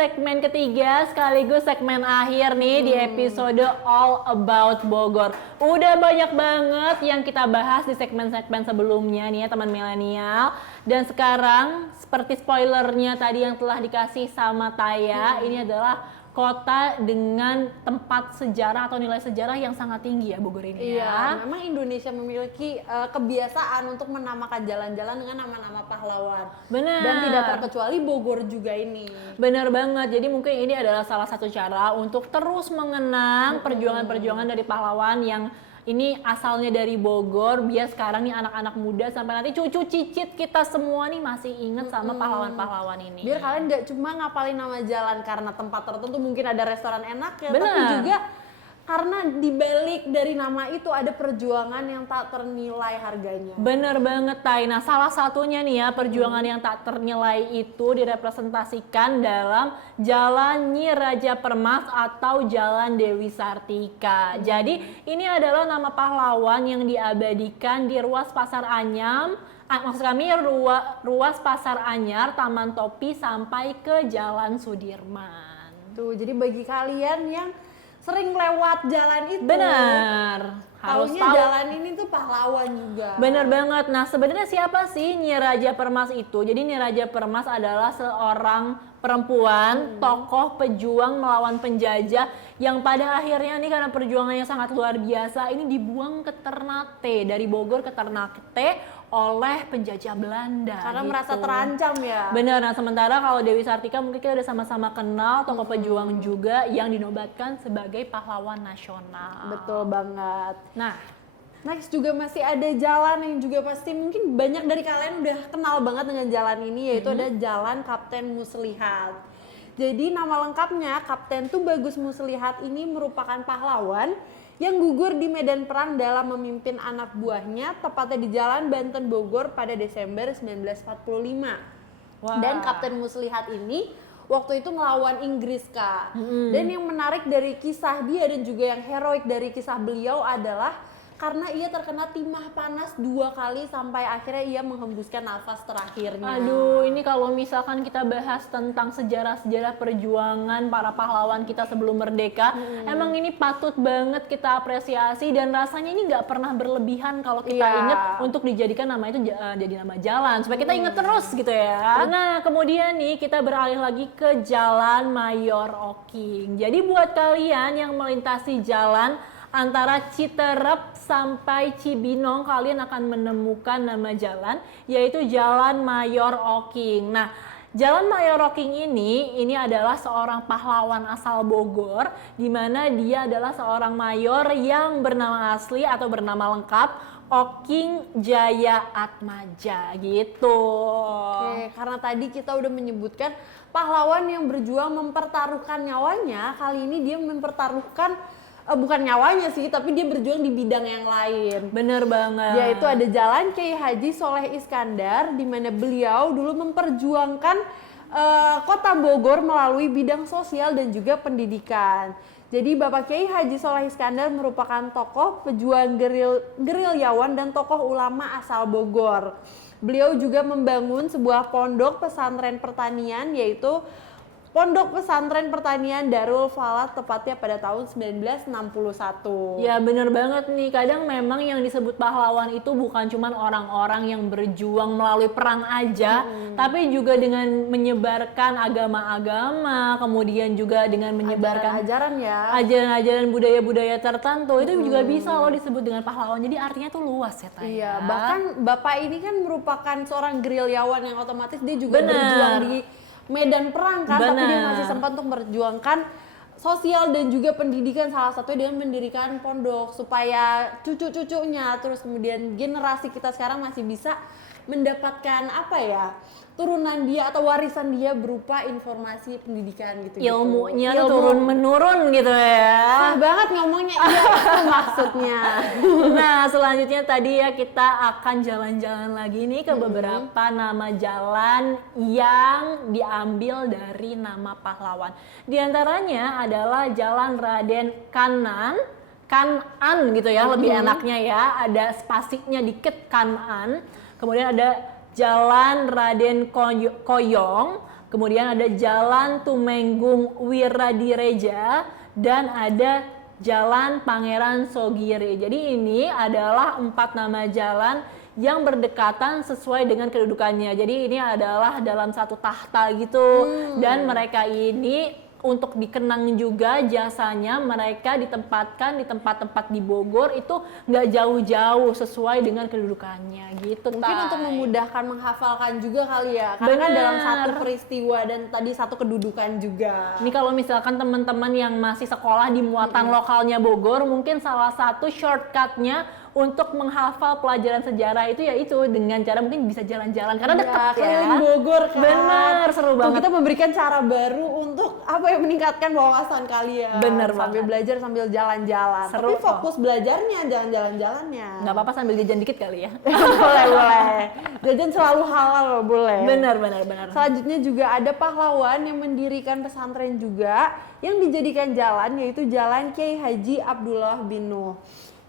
segmen ketiga sekaligus segmen akhir nih di episode All About Bogor. Udah banyak banget yang kita bahas di segmen-segmen sebelumnya nih ya teman milenial. Dan sekarang seperti spoilernya tadi yang telah dikasih sama Taya, ini adalah kota dengan tempat sejarah atau nilai sejarah yang sangat tinggi ya Bogor ini ya. Iya, memang Indonesia memiliki kebiasaan untuk menamakan jalan-jalan dengan nama-nama pahlawan. Benar. Dan tidak terkecuali Bogor juga ini. Benar banget, jadi mungkin ini adalah salah satu cara untuk terus mengenang perjuangan-perjuangan dari pahlawan yang ini asalnya dari Bogor, biar sekarang nih anak-anak muda sampai nanti cucu cicit kita semua nih masih inget sama pahlawan-pahlawan ini. Biar kalian nggak cuma ngapalin nama jalan karena tempat tertentu mungkin ada restoran enak ya, Bener. tapi juga karena dibalik dari nama itu ada perjuangan yang tak ternilai harganya. Bener banget Tay. Nah salah satunya nih ya perjuangan yang tak ternilai itu direpresentasikan dalam Jalan Nyi Raja Permas atau Jalan Dewi Sartika. Jadi ini adalah nama pahlawan yang diabadikan di ruas Pasar Anyam. Maksud kami ruas Pasar Anyar, Taman Topi sampai ke Jalan Sudirman. Tuh, jadi bagi kalian yang sering lewat jalan itu, benar, harus taunya tahu jalan ini tuh pahlawan juga. Bener banget. Nah sebenarnya siapa sih Nyi Raja Permas itu? Jadi Nyi Raja Permas adalah seorang perempuan, tokoh pejuang melawan penjajah yang pada akhirnya nih karena perjuangannya sangat luar biasa ini dibuang ke Ternate, dari Bogor ke Ternate oleh penjajah Belanda. Karena gitu. merasa terancam ya. Bener. Nah sementara kalau Dewi Sartika mungkin kita udah sama-sama kenal tokoh pejuang juga yang dinobatkan sebagai pahlawan nasional. Betul banget. Nah, next juga masih ada jalan yang juga pasti mungkin banyak dari kalian udah kenal banget dengan jalan ini, yaitu ada Jalan Kapten Muslihat. Jadi nama lengkapnya Kapten Tubagus Muslihat ini merupakan pahlawan yang gugur di medan perang dalam memimpin anak buahnya tepatnya di Jalan Banten Bogor pada Desember 1945. wah. Dan Kapten Muslihat ini waktu itu ngelawan Inggris Kak. Dan yang menarik dari kisah dia dan juga yang heroik dari kisah beliau adalah karena ia terkena timah panas 2 kali sampai akhirnya ia menghembuskan nafas terakhirnya. Aduh, ini kalau misalkan kita bahas tentang sejarah-sejarah perjuangan para pahlawan kita sebelum merdeka, emang ini patut banget kita apresiasi dan rasanya ini nggak pernah berlebihan kalau kita Iya. ingat untuk dijadikan nama itu jadi nama jalan supaya kita ingat terus gitu ya. Nah, kemudian nih kita beralih lagi ke Jalan Mayor Oking. Jadi buat kalian yang melintasi jalan antara Citerep sampai Cibinong, kalian akan menemukan nama jalan yaitu Jalan Mayor Oking. Nah, Jalan Mayor Oking ini adalah seorang pahlawan asal Bogor, di mana dia adalah seorang mayor yang bernama asli atau bernama lengkap Oking Jaya Atmaja gitu. Oke, karena tadi kita udah menyebutkan pahlawan yang berjuang mempertaruhkan nyawanya, kali ini dia mempertaruhkan bukan nyawanya sih, tapi dia berjuang di bidang yang lain. Bener banget. Yaitu ada Jalan Kiai Haji Soleh Iskandar, di mana beliau dulu memperjuangkan kota Bogor melalui bidang sosial dan juga pendidikan. Jadi Bapak Kiai Haji Soleh Iskandar merupakan tokoh pejuang gerilyawan dan tokoh ulama asal Bogor. Beliau juga membangun sebuah pondok pesantren pertanian, yaitu Pondok Pesantren Pertanian Darul Falah tepatnya pada tahun 1961. Ya bener banget nih, kadang memang yang disebut pahlawan itu bukan cuma orang-orang yang berjuang melalui perang aja, tapi juga dengan menyebarkan agama-agama, kemudian juga dengan menyebarkan ajaran ya. ajaran-ajaran budaya-budaya tertentu, itu juga bisa loh disebut dengan pahlawan. Jadi artinya tuh luas ya Taya. Iya, bahkan Bapak ini kan merupakan seorang gerilyawan yang otomatis dia juga Bener. berjuang di medan perang kan, tapi dia Bener. masih sempat untuk memperjuangkan sosial dan juga pendidikan, salah satunya dengan mendirikan pondok supaya cucu-cucunya terus kemudian generasi kita sekarang masih bisa mendapatkan apa ya, turunan dia atau warisan dia berupa informasi pendidikan gitu. Ilmunya tuh turun menurun gitu ya. Nah banget ngomongnya, iya itu maksudnya. Nah selanjutnya tadi ya kita akan jalan-jalan lagi nih ke beberapa nama jalan yang diambil dari nama pahlawan. Di antaranya adalah Jalan Raden Kanan gitu ya, lebih enaknya ya, ada spasinya dikit Kanan. Kemudian ada Jalan Raden Koyong, kemudian ada Jalan Tumenggung Wiradireja, dan ada Jalan Pangeran Sogiri. Jadi ini adalah 4 nama jalan yang berdekatan sesuai dengan kedudukannya. Jadi ini adalah dalam satu tahta gitu. Dan mereka ini untuk dikenang juga jasanya, mereka ditempatkan di tempat-tempat di Bogor itu nggak jauh-jauh sesuai dengan kedudukannya gitu. Mungkin untuk memudahkan menghafalkan juga kali ya, karena kan dalam satu peristiwa dan tadi satu kedudukan juga. Ini kalau misalkan teman-teman yang masih sekolah di muatan lokalnya Bogor, mungkin salah satu shortcutnya untuk menghafal pelajaran sejarah itu yaitu dengan cara mungkin bisa jalan-jalan karena dekat ya. Keliling Bogor kan. Bener, seru banget. Kita memberikan cara baru untuk meningkatkan wawasan kalian. Bener sambil banget. belajar sambil jalan-jalan. Seru Tapi fokus belajarnya, jangan jalan-jalannya. Nggak apa-apa sambil jajan dikit kali ya. boleh. Jajan selalu halal loh, boleh. Benar. Selanjutnya juga ada pahlawan yang mendirikan pesantren juga yang dijadikan jalan, yaitu Jalan Kiai Haji Abdullah bin Nuh.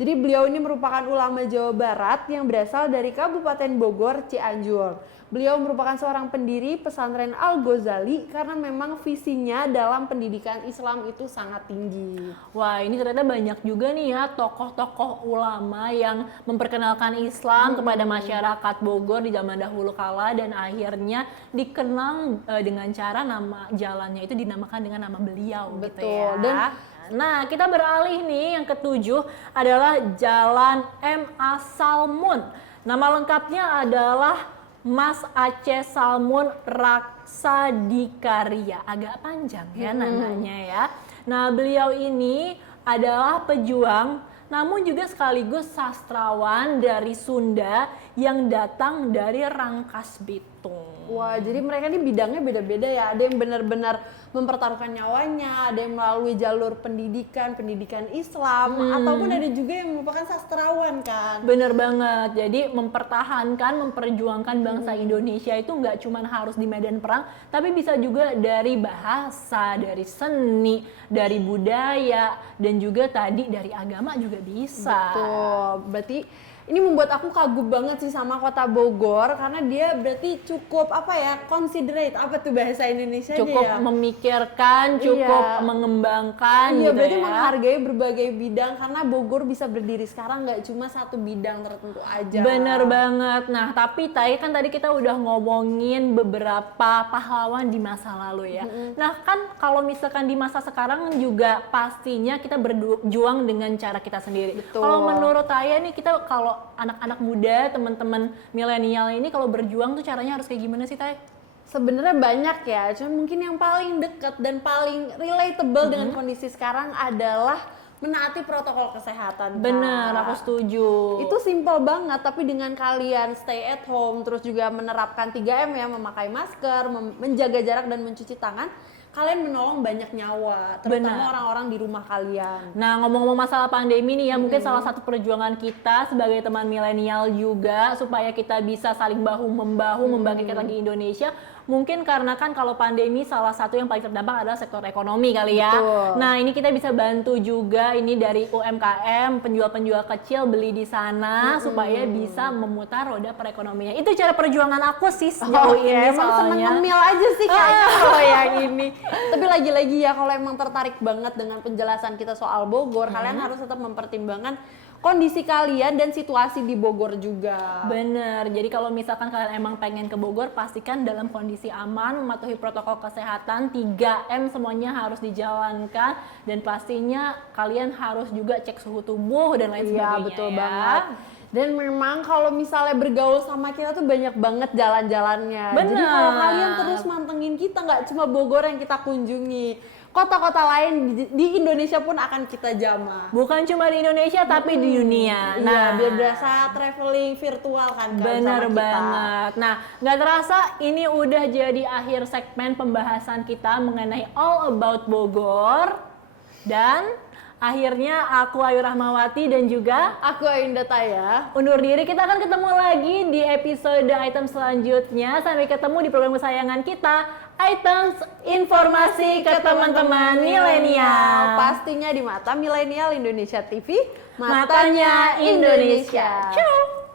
Jadi beliau ini merupakan ulama Jawa Barat yang berasal dari Kabupaten Bogor, Cianjur. Beliau merupakan seorang pendiri pesantren Al-Ghazali karena memang visinya dalam pendidikan Islam itu sangat tinggi. Wah, ini ternyata banyak juga nih ya tokoh-tokoh ulama yang memperkenalkan Islam kepada masyarakat Bogor di zaman dahulu kala dan akhirnya dikenang dengan cara nama jalannya itu dinamakan dengan nama beliau. Betul. Gitu ya. Dan nah, kita beralih nih, yang ketujuh adalah Jalan M.A. Salmun. Nama lengkapnya adalah Mas Aceh Salmun Raksadikaria. Agak panjang ya namanya ya. Nah, beliau ini adalah pejuang namun juga sekaligus sastrawan dari Sunda yang datang dari Rangkas Bitung. Wah, jadi mereka ini bidangnya beda-beda ya. Ada yang benar-benar mempertaruhkan nyawanya, ada yang melalui jalur pendidikan Islam, ataupun ada juga yang merupakan sastrawan kan. Bener banget, jadi mempertahankan, memperjuangkan bangsa Indonesia itu nggak cuma harus di medan perang, tapi bisa juga dari bahasa, dari seni, dari budaya, dan juga tadi dari agama juga bisa. Betul, berarti ini membuat aku kagum banget sih sama kota Bogor karena dia berarti cukup considerate, apa tuh bahasa Indonesia cukup ya? memikirkan, cukup mengembangkan Iya, gitu berarti ya. menghargai berbagai bidang karena Bogor bisa berdiri sekarang nggak cuma satu bidang tertentu aja. Bener banget. Nah, tapi tadi kita udah ngomongin beberapa pahlawan di masa lalu ya. Nah, kan kalau misalkan di masa sekarang juga pastinya kita berjuang dengan cara kita sendiri. Betul. Kalau menurut saya nih, kita kalau anak-anak muda, teman-teman milenial ini kalau berjuang tuh caranya harus kayak gimana sih, Tay? Sebenarnya banyak ya, cuma mungkin yang paling dekat dan paling relatable dengan kondisi sekarang adalah menaati protokol kesehatan. Bener, aku setuju. Itu simple banget, tapi dengan kalian stay at home, terus juga menerapkan 3M ya, memakai masker, menjaga jarak dan mencuci tangan, kalian menolong banyak nyawa, terutama orang-orang di rumah kalian. Nah, ngomong-ngomong masalah pandemi nih ya, mungkin salah satu perjuangan kita sebagai teman milenial juga supaya kita bisa saling bahu-membahu membangkitkan lagi Indonesia. Mungkin karena kan kalau pandemi salah satu yang paling terdampak adalah sektor ekonomi kali ya. Betul. Nah, ini kita bisa bantu juga ini dari UMKM, penjual-penjual kecil beli di sana supaya bisa memutar roda perekonomian. Itu cara perjuangan aku sih sejauh ini Emang seneng soalnya. ngemil aja sih kayaknya kalau yang ini. Tapi lagi-lagi ya, kalau emang tertarik banget dengan penjelasan kita soal Bogor, kalian harus tetap mempertimbangkan kondisi kalian dan situasi di Bogor juga. Bener, jadi kalau misalkan kalian emang pengen ke Bogor, pastikan dalam kondisi aman, mematuhi protokol kesehatan, 3M semuanya harus dijalankan, dan pastinya kalian harus juga cek suhu tubuh dan lain sebagainya. Iya, betul ya. banget. Dan memang kalau misalnya bergaul sama kita tuh banyak banget jalan-jalannya. Jadi Bener. kalau kalian terus mantengin kita, nggak cuma Bogor yang kita kunjungi, kota-kota lain di Indonesia pun akan kita jamah. Bukan cuma di Indonesia, tapi di dunia. Nah, biar berasa traveling virtual kan Bener sama kita. banget. Nah, nggak terasa ini udah jadi akhir segmen pembahasan kita mengenai All About Bogor. Dan akhirnya aku Ayu Rahmawati dan juga Aku Ainda Taya. undur diri. Kita akan ketemu lagi di episode item selanjutnya. Sampai ketemu di program kesayangan kita, Items Informasi ke teman-teman milenial. Pastinya di Mata Milenial Indonesia TV, Matanya Indonesia. Ciao.